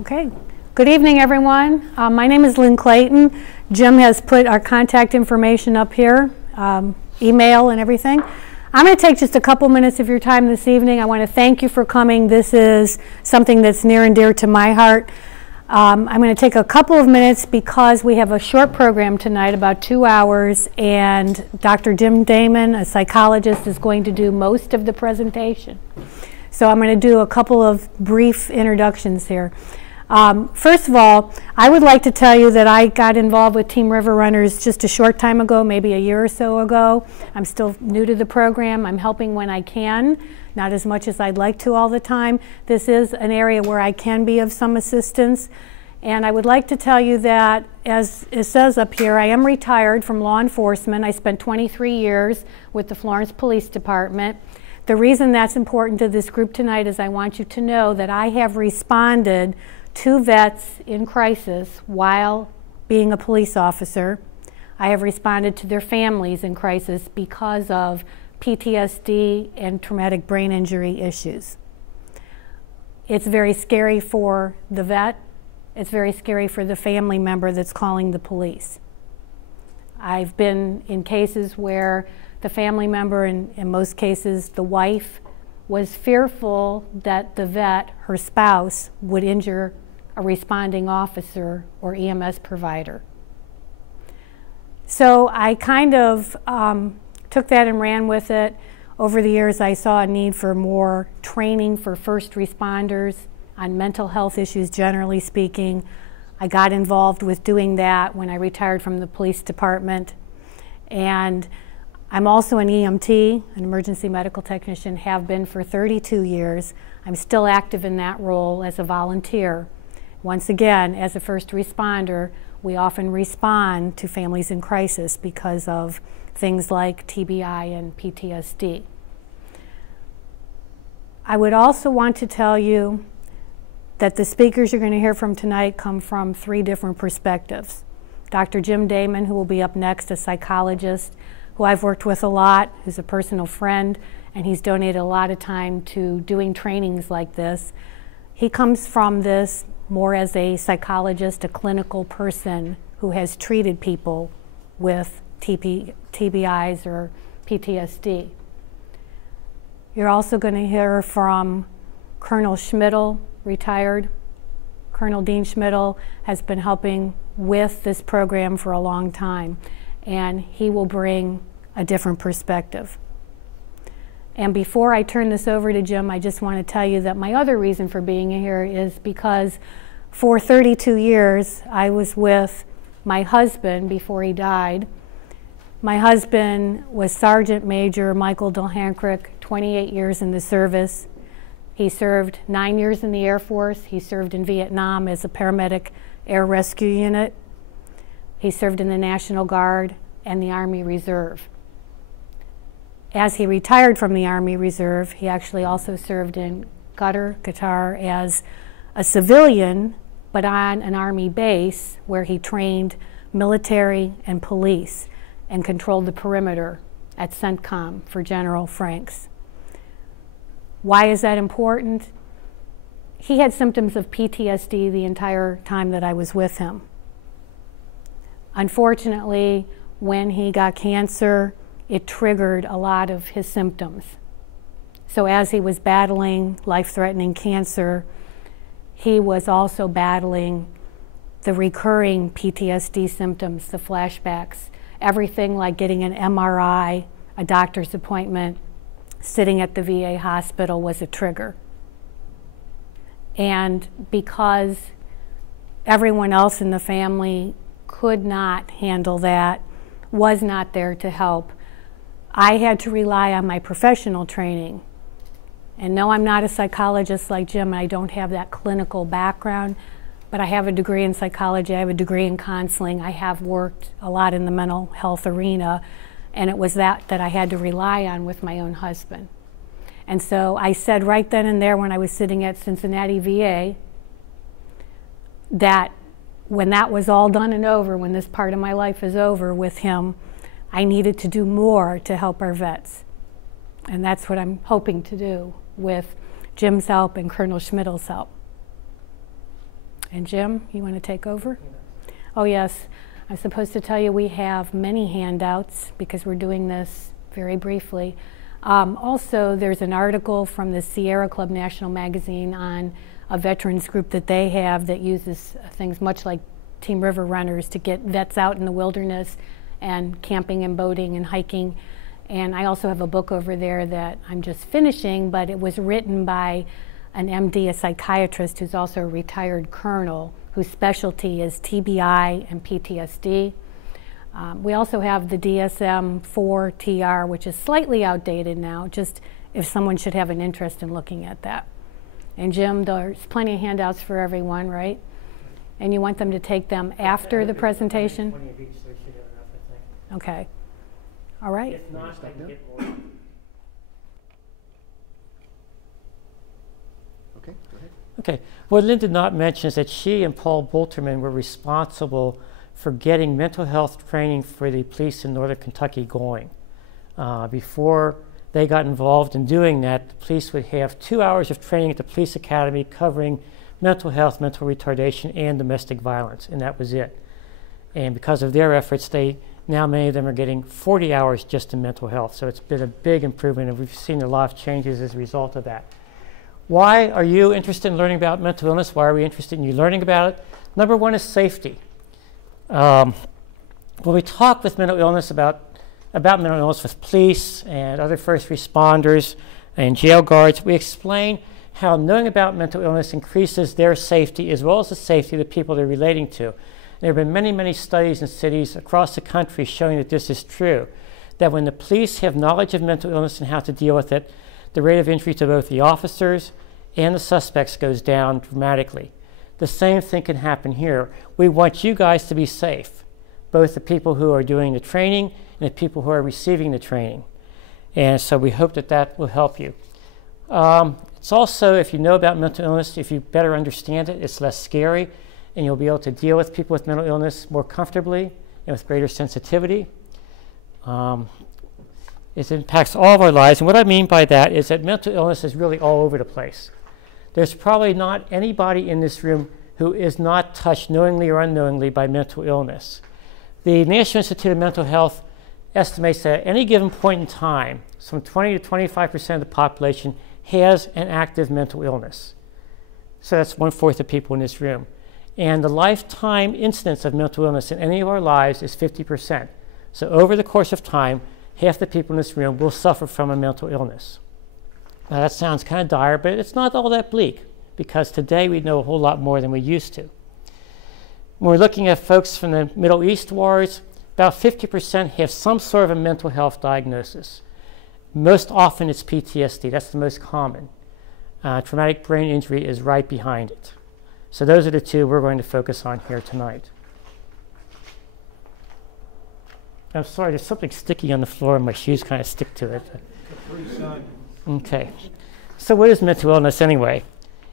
Okay. Good evening, everyone. My name is Lynn Clayton. Jim has put our contact information up here, email and everything. I'm going to take just a couple minutes of your time this evening. I want to thank you for coming. This is something that's near and dear to my heart. I'm going to take a couple of minutes because we have a short program tonight, about 2 hours, and Dr. Jim Damon, a psychologist, is going to do most of the presentation. So I'm going to do a couple of brief introductions here. First of all, I would like to tell you that I got involved with Team River Runners just a short time ago, maybe a year or so ago. I'm still new to the program. I'm helping when I can, not as much as I'd like to all the time. This is an area where I can be of some assistance. And I would like to tell you that, as it says up here, I am retired from law enforcement. I spent 23 years with the Florence Police Department. The reason that's important to this group tonight is I want you to know that I have responded to vets in crisis while being a police officer. I have responded to their families in crisis because of PTSD and traumatic brain injury issues. It's very scary for the vet. It's very scary for the family member that's calling the police. I've been in cases where the family member, in most cases the wife, was fearful that the vet, her spouse, would injure a responding officer or EMS provider. So I kind of took that and ran with it. Over the years I saw a need for more training for first responders on mental health issues, generally speaking. I got involved with doing that when I retired from the police department. And I'm also an EMT, an emergency medical technician, have been for 32 years. I'm still active in that role as a volunteer. Once again, as a first responder, we often respond to families in crisis because of things like TBI and PTSD. I would also want to tell you that the speakers you're going to hear from tonight come from 3 different perspectives. Dr. Jim Damon, who will be up next, a psychologist who I've worked with a lot, who's a personal friend, and he's donated a lot of time to doing trainings like this. He comes from this more as a psychologist, a clinical person who has treated people with TBIs or PTSD. You're also going to hear from Colonel Schmidl, retired. Colonel Dean Schmidl has been helping with this program for a long time, and he will bring a different perspective. And before I turn this over to Jim, I just want to tell you that my other reason for being here is because for 32 years I was with my husband before he died. My husband was Sergeant Major Michael Delhankrick, 28 years in the service. He served 9 years in the Air Force. He served in Vietnam as a paramedic air rescue unit. He served in the National Guard and the Army Reserve. As he retired from the Army Reserve, he actually also served in Qatar as a civilian, but on an Army base where he trained military and police and controlled the perimeter at CENTCOM for General Franks. Why is that important? He had symptoms of PTSD the entire time that I was with him. Unfortunately, when he got cancer, it triggered a lot of his symptoms. So as he was battling life-threatening cancer, he was also battling the recurring PTSD symptoms, the flashbacks, everything like getting an MRI, a doctor's appointment, sitting at the VA hospital was a trigger. And because everyone else in the family could not handle that, was not there to help, I had to rely on my professional training. And no, I'm not a psychologist like Jim. I don't have that clinical background, but I have a degree in psychology. I have a degree in counseling. I have worked a lot in the mental health arena, and it was that I had to rely on with my own husband. And so I said right then and there when I was sitting at Cincinnati VA that when that was all done and over, when this part of my life is over with him, I needed to do more to help our vets. And that's what I'm hoping to do with Jim's help and Colonel Schmidl's help. And Jim, you want to take over? Oh yes, I'm supposed to tell you we have many handouts because we're doing this very briefly. Also, there's an article from the Sierra Club National Magazine on a veterans group that they have that uses things much like Team River Runners to get vets out in the wilderness and camping and boating and hiking. And I also have a book over there that I'm just finishing, but it was written by an MD, a psychiatrist who's also a retired colonel whose specialty is TBI and PTSD. We also have the DSM-4 TR, which is slightly outdated now, just if someone should have an interest in looking at that. And Jim, there's plenty of handouts for everyone, right? And you want them to take them after the presentation? 20 of each, so we should have enough, I think. Okay. All right. If not, I can get more. Okay, go ahead. Okay. What Lynn did not mention is that she and Paul Bolterman were responsible for getting mental health training for the police in Northern Kentucky going. Before they got involved in doing that, the police would have 2 hours of training at the police academy covering mental health, mental retardation, and domestic violence, and that was it. And because of their efforts, now many of them are getting 40 hours just in mental health. So it's been a big improvement, and we've seen a lot of changes as a result of that. Why are you interested in learning about mental illness? Why are we interested in you learning about it? Number one is safety. When we talk with mental illness about mental illness with police and other first responders and jail guards, we explain how knowing about mental illness increases their safety as well as the safety of the people they're relating to. There have been many, many studies in cities across the country showing that this is true, that when the police have knowledge of mental illness and how to deal with it, the rate of injury to both the officers and the suspects goes down dramatically. The same thing can happen here. We want you guys to be safe, both the people who are doing the training and the people who are receiving the training. And so we hope that that will help you. It's also, if you know about mental illness, if you better understand it, it's less scary, and you'll be able to deal with people with mental illness more comfortably and with greater sensitivity. It impacts all of our lives, and what I mean by that is that mental illness is really all over the place. There's probably not anybody in this room who is not touched knowingly or unknowingly by mental illness. The National Institute of Mental Health estimates that at any given point in time, some 20 to 25% of the population has an active mental illness. So that's 1/4 of people in this room. And the lifetime incidence of mental illness in any of our lives is 50%. So over the course of time, half the people in this room will suffer from a mental illness. Now that sounds kind of dire, but it's not all that bleak, because today we know a whole lot more than we used to. When we're looking at folks from the Middle East wars, about 50% have some sort of a mental health diagnosis. Most often it's PTSD, that's the most common. Traumatic brain injury is right behind it. So those are the two we're going to focus on here tonight. I'm sorry, there's something sticky on the floor and my shoes kind of stick to it. Okay, so what is mental illness anyway?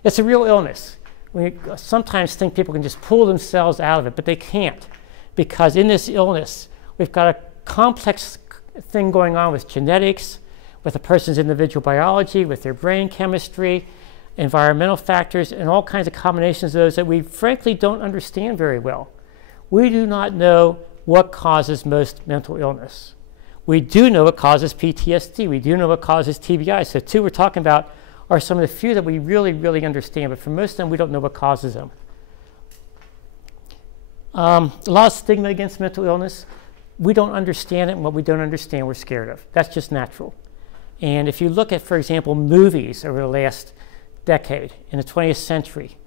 It's a real illness. We sometimes think people can just pull themselves out of it, but they can't, because in this illness, we've got a complex thing going on with genetics, with a person's individual biology, with their brain chemistry, environmental factors, and all kinds of combinations of those that we frankly don't understand very well. We do not know what causes most mental illness. We do know what causes PTSD. We do know what causes TBI. So two we're talking about are some of the few that we really, really understand, but for most of them, we don't know what causes them. A lot of stigma against mental illness. We don't understand it, and what we don't understand, we're scared of. That's just natural. And if you look at, for example, movies over the last decade, in the 20th century,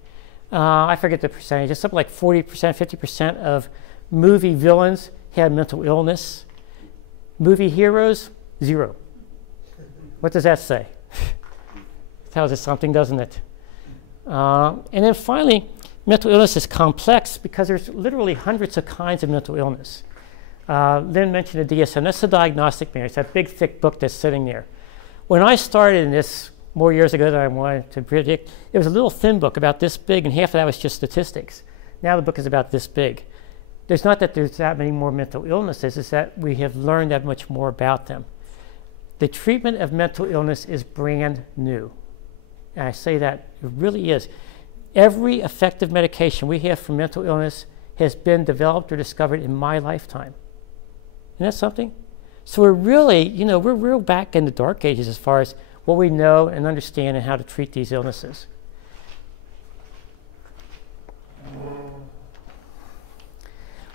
I forget the percentage, it's something like 40%, 50% of movie villains had mental illness. Movie heroes, 0. What does that say? Tells us something, doesn't it? And then finally, mental illness is complex because there's literally hundreds of kinds of mental illness. Lynn mentioned the DSM. That's the diagnostic manual. It's that big, thick book that's sitting there. When I started in this more years ago than I wanted to predict, it was a little thin book about this big, and half of that was just statistics. Now the book is about this big. There's not that there's that many more mental illnesses, it's that we have learned that much more about them. The treatment of mental illness is brand new. And I say that, it really is. Every effective medication we have for mental illness has been developed or discovered in my lifetime. Isn't that something? So we're really, we're real back in the dark ages as far as what we know and understand and how to treat these illnesses.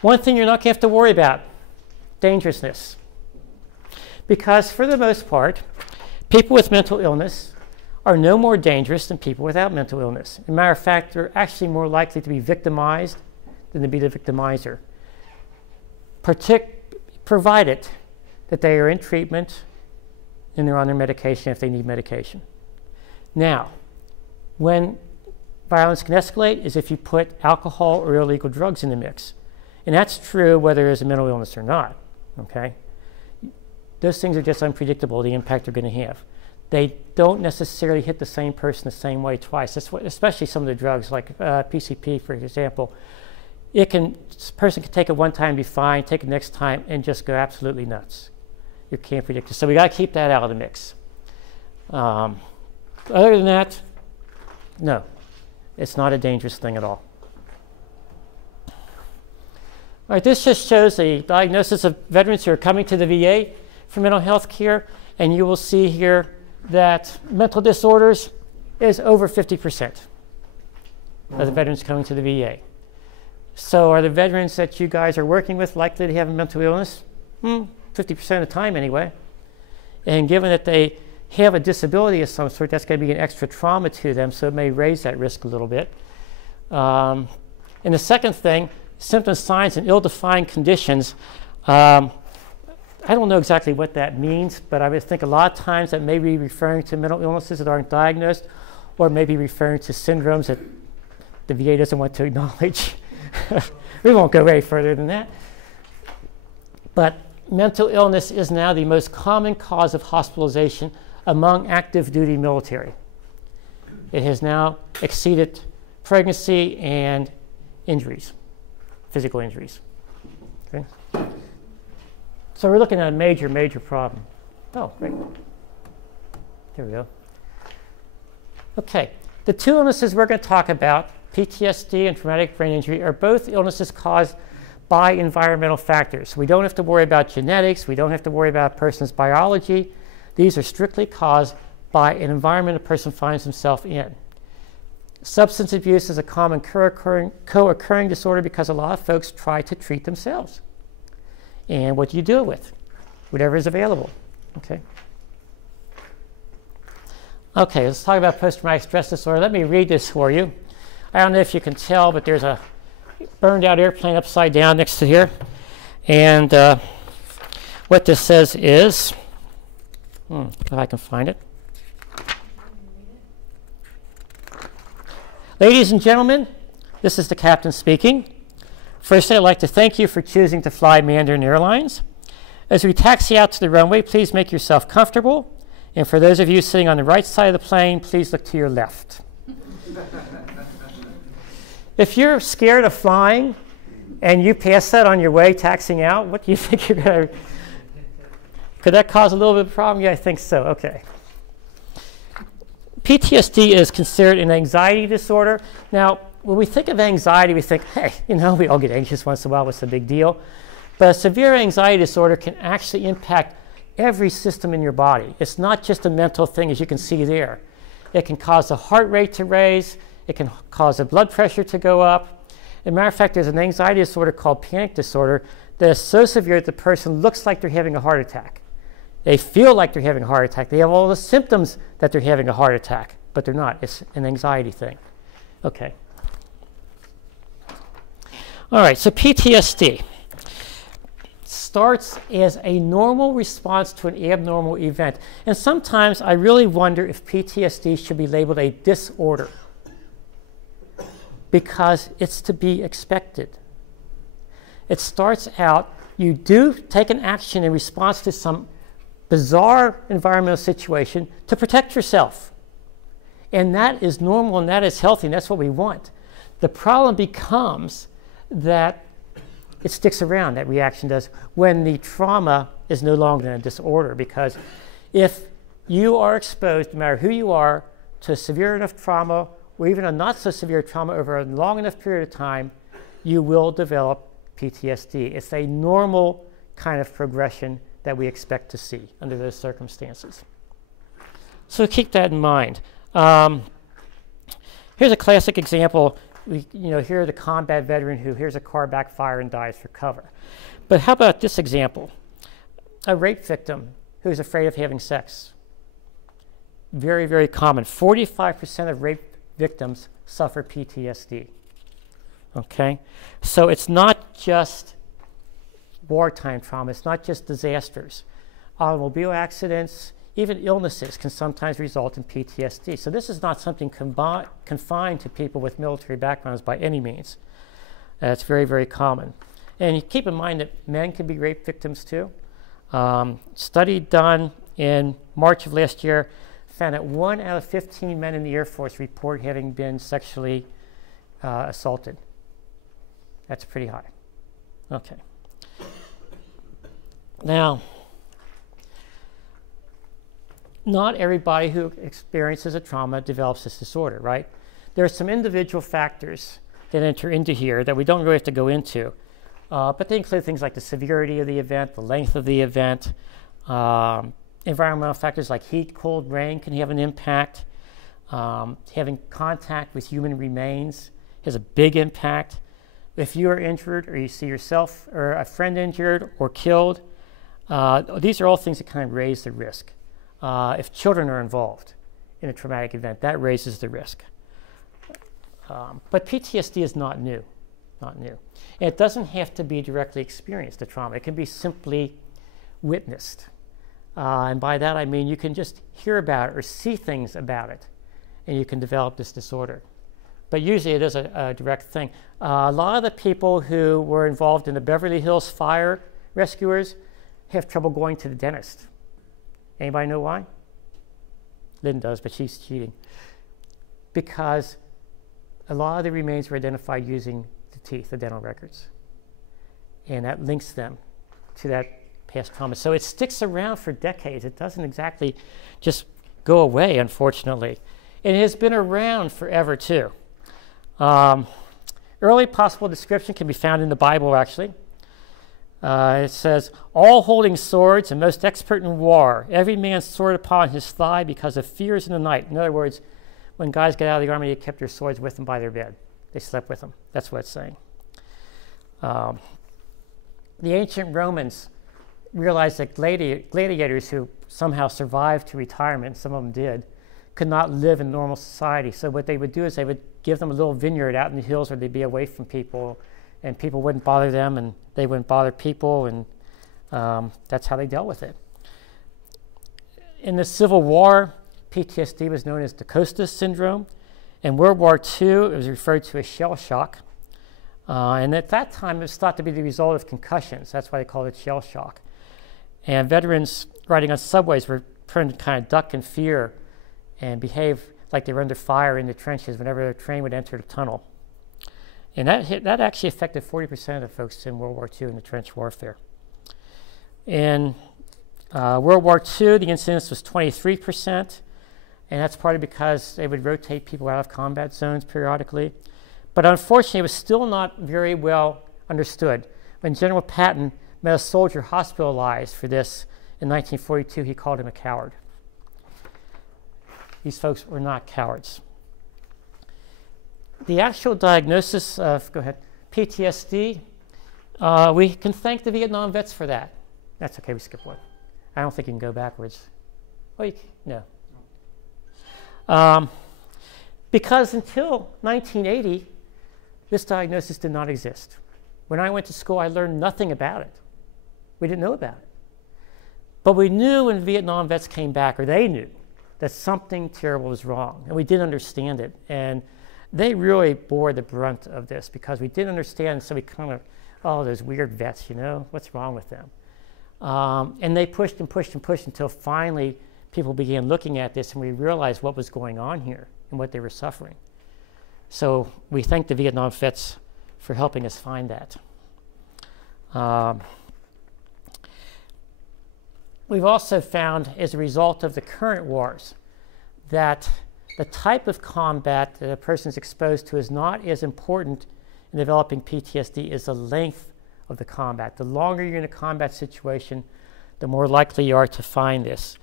One thing you're not going to have to worry about, dangerousness. Because for the most part, people with mental illness are no more dangerous than people without mental illness. As a matter of fact, they're actually more likely to be victimized than to be the victimizer, provided that they are in treatment and they're on their medication if they need medication. Now, when violence can escalate is if you put alcohol or illegal drugs in the mix. And that's true whether there's a mental illness or not, okay? Those things are just unpredictable, the impact they're going to have. They don't necessarily hit the same person the same way twice. That's what, especially some of the drugs like PCP, for example. A person can take it one time and be fine, take it next time and just go absolutely nuts. You can't predict it. So we got to keep that out of the mix. Other than that, no, it's not a dangerous thing at all. All right, this just shows a diagnosis of veterans who are coming to the VA for mental health care, and you will see here that mental disorders is over 50% of the veterans coming to the VA. So are the veterans that you guys are working with likely to have a mental illness? 50% of the time anyway. And given that they have a disability of some sort, that's going to be an extra trauma to them, so it may raise that risk a little bit. And the second thing, symptoms, signs, and ill-defined conditions. I don't know exactly what that means, but I would think a lot of times that may be referring to mental illnesses that aren't diagnosed, or maybe referring to syndromes that the VA doesn't want to acknowledge. We won't go any further than that. But mental illness is now the most common cause of hospitalization among active duty military. It has now exceeded pregnancy and injuries, physical injuries. Okay? So we're looking at a major, major problem. Oh, great. There we go. Okay, the two illnesses we're going to talk about, PTSD and traumatic brain injury, are both illnesses caused by environmental factors. We don't have to worry about genetics. We don't have to worry about a person's biology. These are strictly caused by an environment a person finds himself in. Substance abuse is a common co-occurring disorder because a lot of folks try to treat themselves. And what do you do it with? Whatever is available. Okay. Okay, let's talk about post-traumatic stress disorder. Let me read this for you. I don't know if you can tell, but there's a burned out airplane upside down next to here. And what this says is, if I can find it. Ladies and gentlemen, this is the captain speaking. First, I'd like to thank you for choosing to fly Mandarin Airlines. As we taxi out to the runway, please make yourself comfortable. And for those of you sitting on the right side of the plane, please look to your left. If you're scared of flying and you pass that on your way taxiing out, what do you think you're going to... Could that cause a little bit of a problem? Yeah, I think so. Okay. PTSD is considered an anxiety disorder. Now, when we think of anxiety, we think, hey, we all get anxious once in a while. What's the big deal? But a severe anxiety disorder can actually impact every system in your body. It's not just a mental thing, as you can see there. It can cause the heart rate to raise. It can cause the blood pressure to go up. As a matter of fact, there's an anxiety disorder called panic disorder that is so severe that the person looks like they're having a heart attack. They feel like they're having a heart attack. They have all the symptoms that they're having a heart attack, but they're not. It's an anxiety thing. Okay. All right, so PTSD starts as a normal response to an abnormal event. And sometimes I really wonder if PTSD should be labeled a disorder, because it's to be expected. It starts out, you do take an action in response to some bizarre environmental situation to protect yourself. And that is normal and that is healthy and that's what we want. The problem becomes that it sticks around, that reaction does, when the trauma is no longer a disorder. Because if you are exposed, no matter who you are, to severe enough trauma or even a not so severe trauma over a long enough period of time, you will develop PTSD. It's a normal kind of progression that we expect to see under those circumstances. So keep that in mind. Here's a classic example. Here the combat veteran who hears a car backfire and dies for cover. But how about this example? A rape victim who's afraid of having sex. Very, very common. 45% of rape victims suffer PTSD. Okay? So it's not just wartime trauma. It's not just disasters. Automobile accidents, even illnesses can sometimes result in PTSD. So this is not something confined to people with military backgrounds by any means. It's very, very common. And you keep in mind that men can be rape victims too. Study done in March of last year found that 1 out of 15 men in the Air Force report having been sexually assaulted. That's pretty high. Okay. Now, not everybody who experiences a trauma develops this disorder, right? There are some individual factors that enter into here that we don't really have to go into, but they include things like the severity of the event, the length of the event, environmental factors like heat, cold, rain can have an impact. Having contact with human remains has a big impact. If you are injured or you see yourself or a friend injured or killed, these are all things that kind of raise the risk. If children are involved in a traumatic event, that raises the risk. But PTSD is not new, not new. And it doesn't have to be directly experienced, the trauma. It can be simply witnessed. And by that I mean you can just hear about it or see things about it, and you can develop this disorder. But usually it is a direct thing. A lot of the people who were involved in the Beverly Hills fire rescuers have trouble going to the dentist. Anybody know why? Lynn does, but she's cheating. Because a lot of the remains were identified using the teeth, the dental records. And that links them to that past trauma. So it sticks around for decades. It doesn't exactly just go away, unfortunately. And it has been around forever, too. Early possible description can be found in the Bible, actually. It says, all holding swords and most expert in war, every man sword upon his thigh because of fears in the night. In other words, when guys get out of the army, they kept their swords with them by their bed. They slept with them. That's what it's saying. The ancient Romans realized that gladiators who somehow survived to retirement, some of them did, could not live in normal society. So what they would do is they would give them a little vineyard out in the hills where they'd be away from people, and people wouldn't bother them, and they wouldn't bother people, and that's how they dealt with it. In the Civil War, PTSD was known as Da Costa syndrome. In World War II, it was referred to as shell shock. And at that time, it was thought to be the result of concussions. That's why they called it shell shock. And veterans riding on subways were trained to kind of duck in fear and behave like they were under fire in the trenches whenever a train would enter the tunnel. And that actually affected 40% of the folks in World War II in the trench warfare. In World War II, the incidence was 23%, and that's partly because they would rotate people out of combat zones periodically. But unfortunately, it was still not very well understood. When General Patton met a soldier hospitalized for this in 1942, he called him a coward. These folks were not cowards. The actual diagnosis of, PTSD, we can thank the Vietnam vets for that. That's okay, we skip one. I don't think you can go backwards. Oh, no. Because until 1980, this diagnosis did not exist. When I went to school, I learned nothing about it. We didn't know about it. But we knew when Vietnam vets came back, or they knew, that something terrible was wrong, and we didn't understand it. And they really bore the brunt of this because we didn't understand, so we kind of, oh, those weird vets, you know, what's wrong with them? And they pushed and pushed and pushed until finally people began looking at this and we realized what was going on here and what they were suffering. So we thank the Vietnam vets for helping us find that. We've also found, as a result of the current wars, that the type of combat that a person is exposed to is not as important in developing PTSD as the length of the combat. The longer you're in a combat situation, the more likely you are to find this.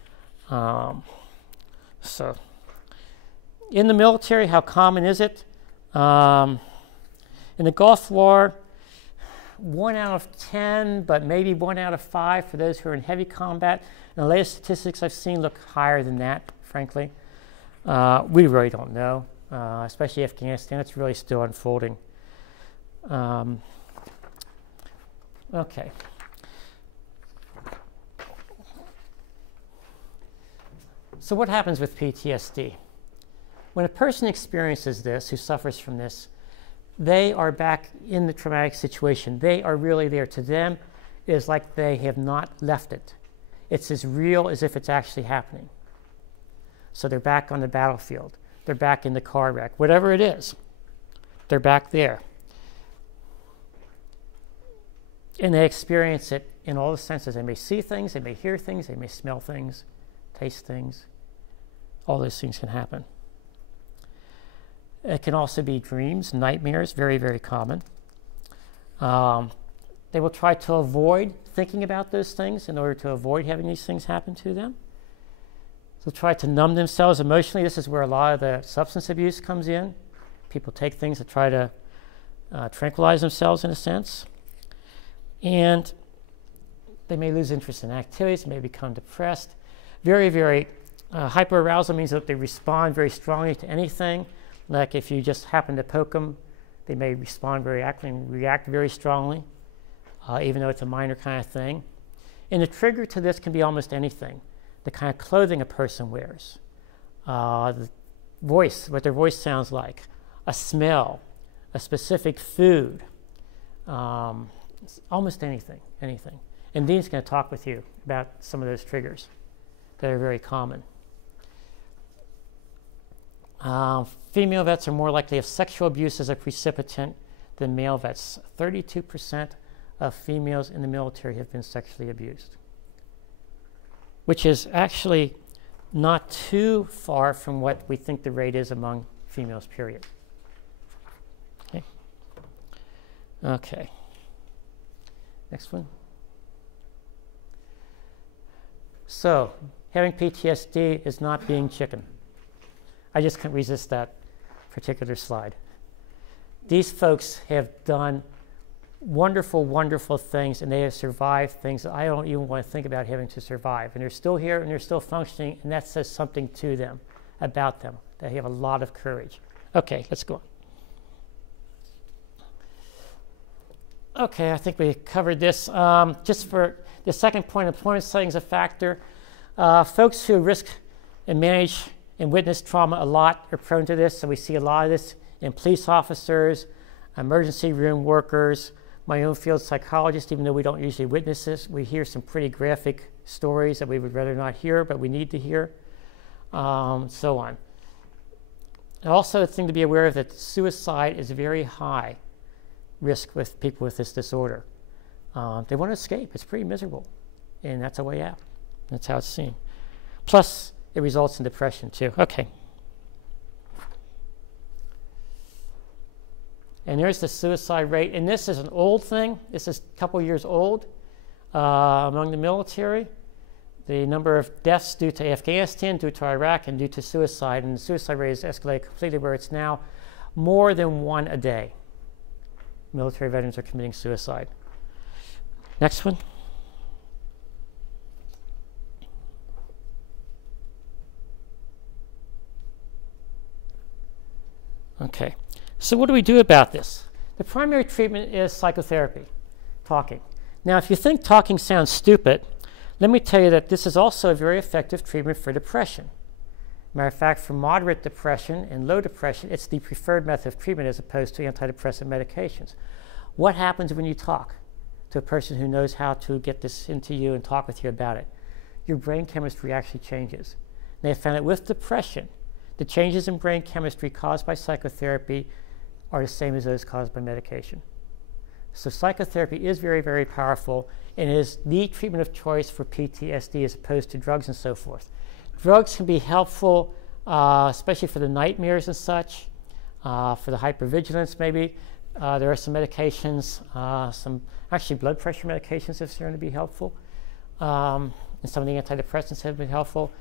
So, in the military, how common is it? In the Gulf War, 1 out of 10, but maybe 1 out of 5 for those who are in heavy combat. And the latest statistics I've seen look higher than that, frankly. We really don't know, especially Afghanistan. It's really still unfolding. Okay. So what happens with PTSD? When a person experiences this, who suffers from this, they are back in the traumatic situation. They are really there. To them, it is like they have not left it. It's as real as if it's actually happening. So they're back on the battlefield. They're back in the car wreck. Whatever it is, they're back there. And they experience it in all the senses. They may see things, they may hear things, they may smell things, taste things. All those things can happen. It can also be dreams, nightmares, very, very common. They will try to avoid thinking about those things in order to avoid having these things happen to them. So try to numb themselves emotionally. This is where a lot of the substance abuse comes in. People take things to try to tranquilize themselves in a sense. And they may lose interest in activities, may become depressed. Very, very hyperarousal means that they respond very strongly to anything. Like if you just happen to poke them, they may respond very actively and react very strongly, even though it's a minor kind of thing. And the trigger to this can be almost anything. The kind of clothing a person wears, the voice, what their voice sounds like, a smell, a specific food, almost anything. And Dean's going to talk with you about some of those triggers that are very common. Female vets are more likely to have sexual abuse as a precipitant than male vets. 32% of females in the military have been sexually abused, which is actually not too far from what we think the rate is among females, period. Okay. Next one. So, having PTSD is not being chicken. I just couldn't resist that particular slide. These folks have done wonderful, wonderful things, and they have survived things that I don't even want to think about having to survive. And they're still here, and they're still functioning, and that says something to them, about them. They have a lot of courage. Okay, let's go on. Okay, I think we covered this. Just for the second point, employment setting is a factor. Folks who risk and manage and witness trauma a lot are prone to this. So we see a lot of this in police officers, emergency room workers, my own field psychologist. Even though we don't usually witness this, we hear some pretty graphic stories that we would rather not hear, but we need to hear, so on. And also a thing to be aware of that suicide is very high risk with people with this disorder. They want to escape. It's pretty miserable, and that's a way out. That's how it's seen. Plus, it results in depression too. Okay. And there's the suicide rate. And this is an old thing. This is a couple years old among the military. The number of deaths due to Afghanistan, due to Iraq, and due to suicide. And the suicide rate has escalated completely where it's now more than 1 a day. Military veterans are committing suicide. Next one. Okay, so what do we do about this? The primary treatment is psychotherapy, talking. Now, if you think talking sounds stupid, let me tell you that this is also a very effective treatment for depression. Matter of fact, for moderate depression and low depression, it's the preferred method of treatment as opposed to antidepressant medications. What happens when you talk to a person who knows how to get this into you and talk with you about it? Your brain chemistry actually changes. They have found that with depression, the changes in brain chemistry caused by psychotherapy are the same as those caused by medication. So psychotherapy is very, very powerful and is the treatment of choice for PTSD as opposed to drugs and so forth. Drugs can be helpful especially for the nightmares and such, for the hypervigilance maybe. There are some medications, some actually blood pressure medications have shown to be helpful, and some of the antidepressants have been helpful.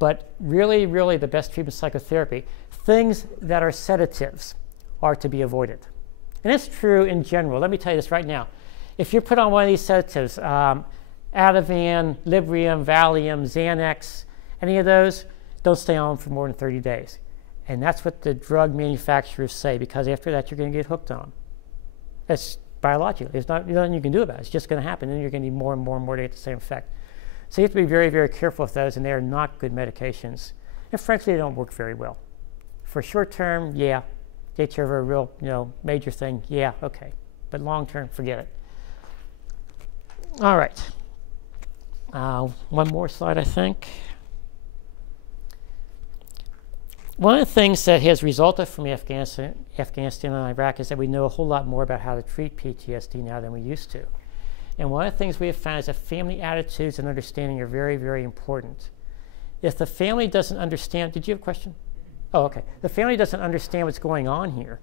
But really, really the best treatment is psychotherapy. Things that are sedatives are to be avoided. And it's true in general. Let me tell you this right now. If you're put on one of these sedatives, Ativan, Librium, Valium, Xanax, any of those, don't stay on for more than 30 days. And that's what the drug manufacturers say, because after that you're going to get hooked on. That's biological. There's nothing you can do about it. It's just going to happen, and you're going to need more and more and more to get the same effect. So you have to be very, very careful with those, and they are not good medications. And frankly, they don't work very well. For short term, yeah. Take care of a real, major thing, yeah, okay. But long term, forget it. All right. One more slide, I think. One of the things that has resulted from Afghanistan and Iraq is that we know a whole lot more about how to treat PTSD now than we used to. And one of the things we have found is that family attitudes and understanding are very, very important. If the family doesn't understand, did you have a question? Oh, okay. The family doesn't understand what's going on here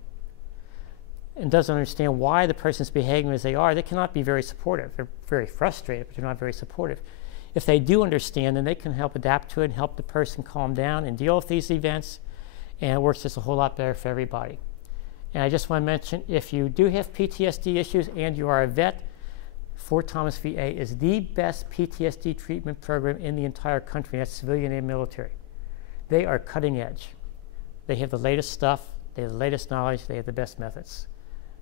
and doesn't understand why the person's behaving as they are, they cannot be very supportive. They're very frustrated, but they're not very supportive. If they do understand, then they can help adapt to it and help the person calm down and deal with these events, and it works just a whole lot better for everybody. And I just want to mention, if you do have PTSD issues and you are a vet, Fort Thomas VA is the best PTSD treatment program in the entire country. That's civilian and military. They are cutting edge. They have the latest stuff, they have the latest knowledge, they have the best methods.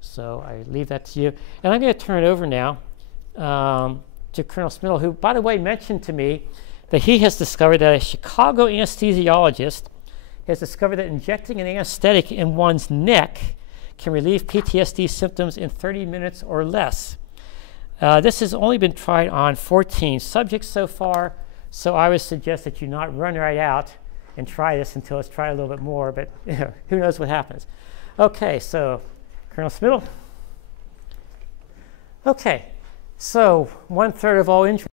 So I leave that to you. And I'm going to turn it over now to Colonel Smith, who, by the way, mentioned to me that he has discovered that a Chicago anesthesiologist has discovered that injecting an anesthetic in one's neck can relieve PTSD symptoms in 30 minutes or less. This has only been tried on 14 subjects so far, so I would suggest that you not run right out and try this until it's tried a little bit more, but who knows what happens. Okay, so Colonel Smith. Okay, so 1/3 of all injuries